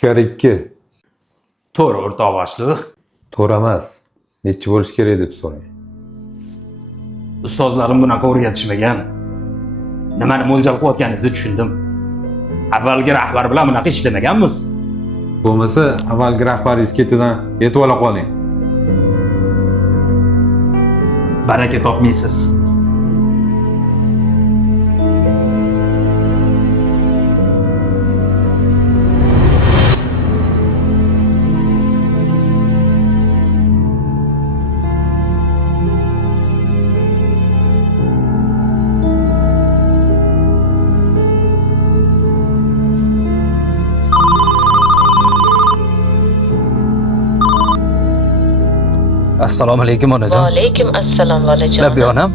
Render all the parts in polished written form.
kar 2. To'g'ri, o'rtoq boshliq. To'g'ri emas. Nechi bo'lish kerak deb so'rang. Ustozlarim bunaqa o'rgatishmagan. Nimani mo'ljal qilayotganingizni tushundim. Avvalgi rahbar bilan bunaqa ishlamaganmiz. Bo'lmasa, avvalgi rahbaringiz ketidan yetib ola qoling. Baraka topmaysiz. Assalomu alaykum onajon. Va alaykum assalom bolajonim. Labbi onam.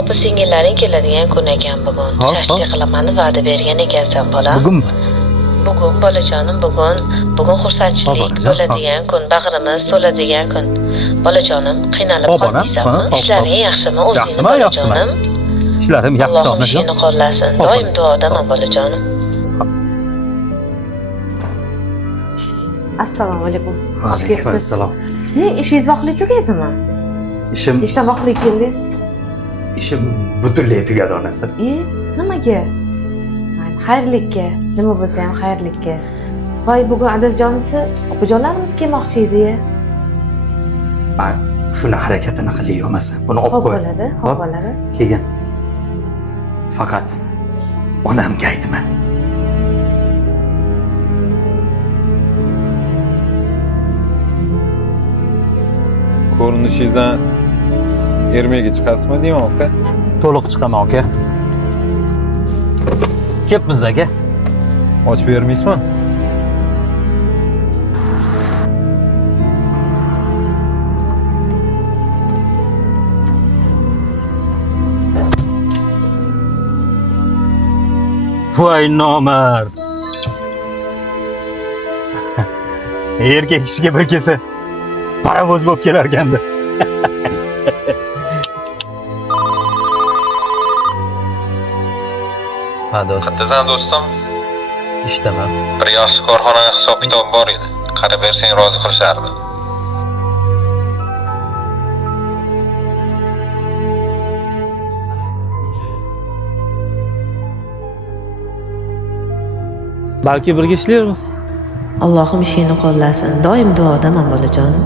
Opa singillaring keladigan kun ekan bugun. Hop, Shashlik qilaman va'da bergan ekansan bola. Bugunmi? Bugun bolajonim, bugun xursandchilik Hop, bo'ladigan kun, bag'rimiz to'ladigan kun. Bolajonim, qiynalib Hop, onam, qolmaysanmi? hop, hop. Ishlaring yaxshimi? O'zingni Yaxshimi, yaxshimi? bolajonim. Ishlarim yaxshi Allohim onajon. ishingni qo'llasin. Hop, Doim onam. duodaman bolajonim. Assalomu alaykum. Alaykum assalom. Ne ishingiz vaqtli tugadimi? Ishdan vaqtli keldingiz? Ishim butunlay tugadi onasi. Nimaga? Xayrlikka. Nima bo'lsa ham xayrlikka. Voy, bugun adasjonisi opajonlarimiz kelmoqchi edi-ya. Men shuni harakatini qilay olmasa, buni olib Xo'p qo'y. bo'ladi, xo'p bo'ladi. Keyin faqat onamga aytma. Ko'rinishingizdan ermaga chiqasizmi deyman aka? To'liq chiqaman aka. Kepmiz aka. Ochib bermaysizmi? Voy nomard. Erkak kishiga bir kelsa parovoz bo'lib kelar ekanda. Ha do'st, Qayerdasan do'stim? ishdaman. Bir yaxshi korxona hisob kitob bor edi. Qarab bersang rozi qilishardi. Balki birga ishlaymiz. Allohim ishingni qo'llasin. Doim duodaman bolajonim.